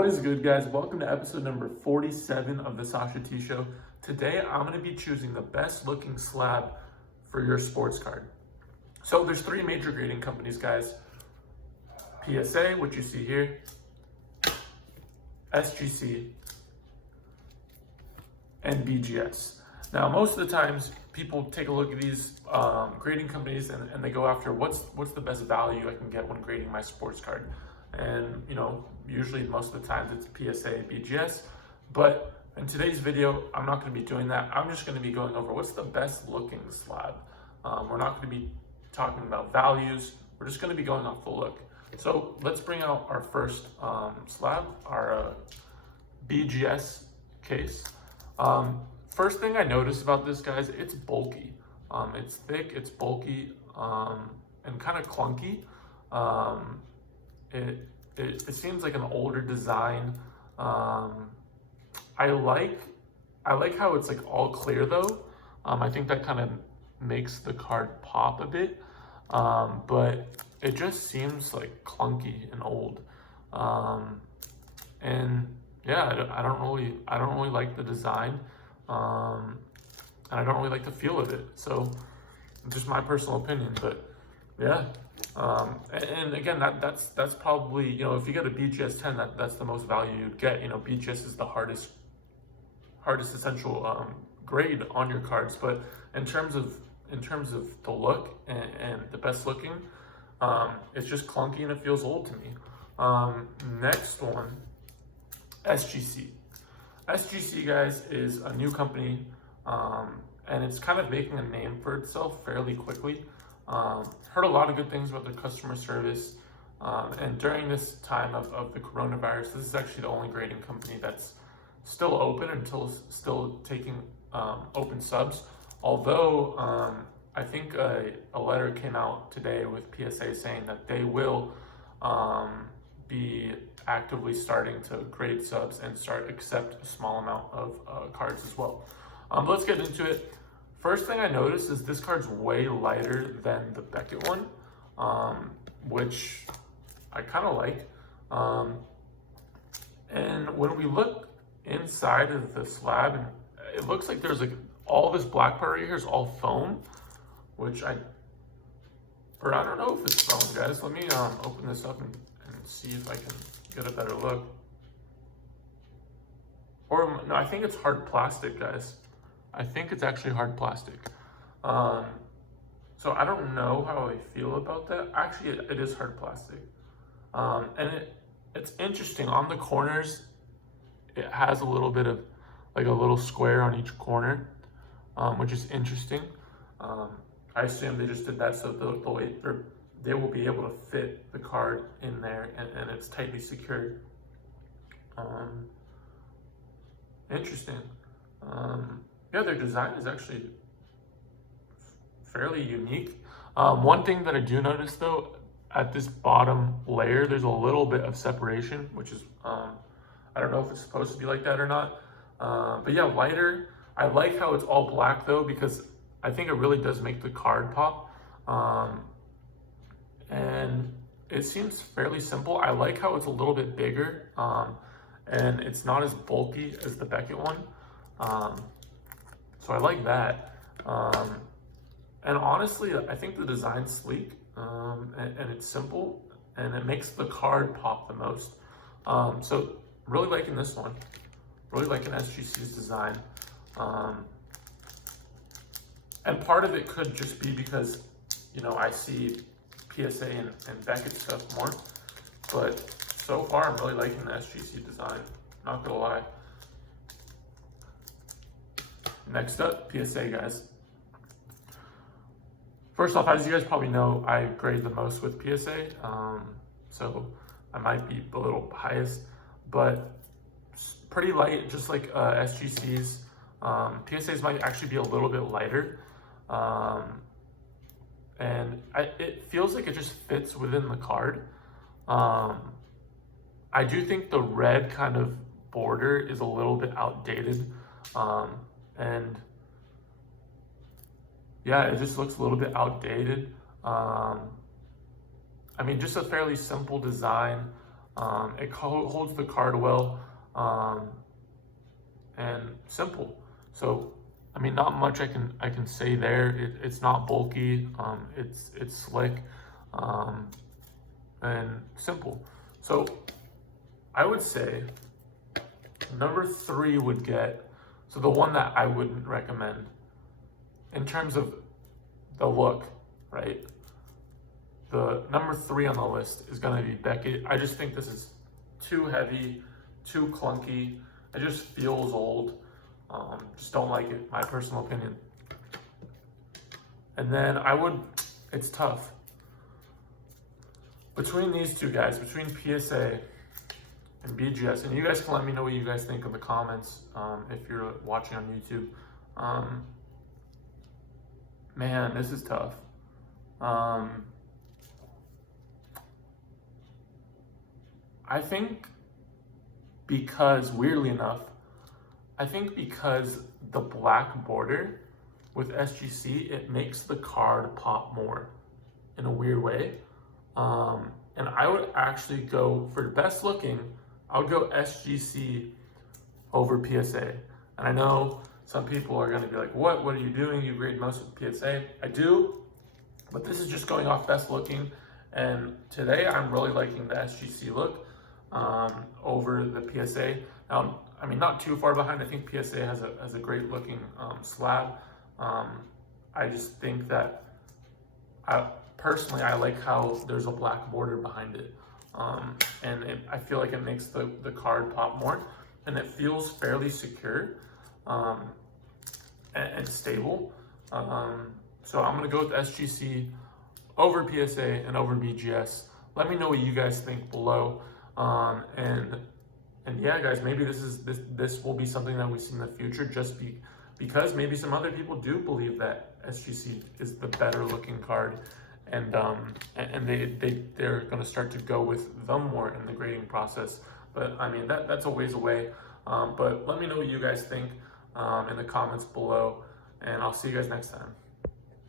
What is good, guys? Welcome to episode number 47 of the Sasha T Show. Today, I'm going to be choosing the best looking slab for your sports card. So there's three major grading companies, guys. PSA, which you see here, SGC, and BGS. Now, most of the times, people take a look at these grading companies and they go after what's the best value I can get when grading my sports card. And usually most of the times it's PSA, BGS. But in today's video, I'm not going to be doing that. I'm just going to be going over what's the best looking slab. We're not going to be talking about values. We're just going to be going off the look. So let's bring out our first slab, our BGS case. First thing I noticed about this, guys, it's bulky. It's thick, it's bulky, and kind of clunky. It seems like an older design. I like how it's like all clear though. I think that kind of makes the card pop a bit, but it just seems like clunky and old. And yeah, I don't really like the design, and I don't really like the feel of it. So just my personal opinion, but yeah. And again, that's probably, if you get a BGS 10, that's the most value you'd get. BGS is the hardest essential grade on your cards. But in terms of the look and the best looking, it's just clunky and it feels old to me. Next one, SGC. SGC, guys, is a new company, and it's kind of making a name for itself fairly quickly. Heard a lot of good things about their customer service, and during this time of the coronavirus, this is actually the only grading company that's still open until still taking open subs. Although I think a letter came out today with PSA saying that they will be actively starting to grade subs and accept a small amount of cards as well. But let's get into it. First thing I noticed is this card's way lighter than the Beckett one, which I kind of like. And when we look inside of the slab, it looks like there's like all this black part right here is all foam, which I don't know if it's foam, guys. Let me open this up and see if I can get a better look. Or no, I think it's hard plastic, guys. I think it's actually hard plastic. So I don't know how I feel about that. Actually, it is hard plastic. And it's interesting. On the corners, it has a little bit of like a little square on each corner, which is interesting. I assume they just did that so they will be able to fit the card in there and it's tightly secured. Interesting. Yeah, their design is actually fairly unique. One thing that I do notice though, at this bottom layer, there's a little bit of separation, which is, I don't know if it's supposed to be like that or not. But yeah, lighter. I like how it's all black though, because I think it really does make the card pop. And it seems fairly simple. I like how it's a little bit bigger, and it's not as bulky as the Beckett one. So I like that. And honestly, I think the design's sleek, and it's simple, and it makes the card pop the most. So really liking this one. Really liking SGC's design. And part of it could just be because, I see PSA and Beckett stuff more. But so far, I'm really liking the SGC design. Not gonna lie. Next up, PSA, guys. First off, as you guys probably know, I grade the most with PSA, so I might be a little biased, but pretty light, just like SGC's. PSA's might actually be a little bit lighter, and it feels like it just fits within the card. I do think the red kind of border is a little bit outdated. And yeah, it just looks a little bit outdated. I mean, just a fairly simple design. It holds the card well, and simple. So, I mean, not much I can say there. It's not bulky. It's slick, and simple. So, I would say number 3 would get, so the one that I wouldn't recommend in terms of the look, right? The number 3 on the list is going to be Beckett. I just think this is too heavy, too clunky. It just feels old. Just don't like it, my personal opinion. And then it's tough. Between these two guys, between PSA and BGS, and you guys can let me know what you guys think in the comments if you're watching on YouTube. Man, this is tough. I think weirdly enough, because the black border with SGC, it makes the card pop more in a weird way. And I would actually go, for best looking, I would go SGC over PSA. And I know some people are going to be like, what are you doing? You grade most with PSA. I do, but this is just going off best looking. And today I'm really liking the SGC look over the PSA. Now, I mean, not too far behind. I think PSA has a great looking slab. I just think that personally, I like how there's a black border behind it. And I feel like it makes the card pop more, and it feels fairly secure and stable. So I'm gonna go with SGC over PSA and over BGS. Let me know what you guys think below. And yeah, guys, maybe this will be something that we see in the future, because maybe some other people do believe that SGC is the better looking card, and they're going to start to go with them more in the grading process. But I mean, that's a ways away. But let me know what you guys think in the comments below, and I'll see you guys next time.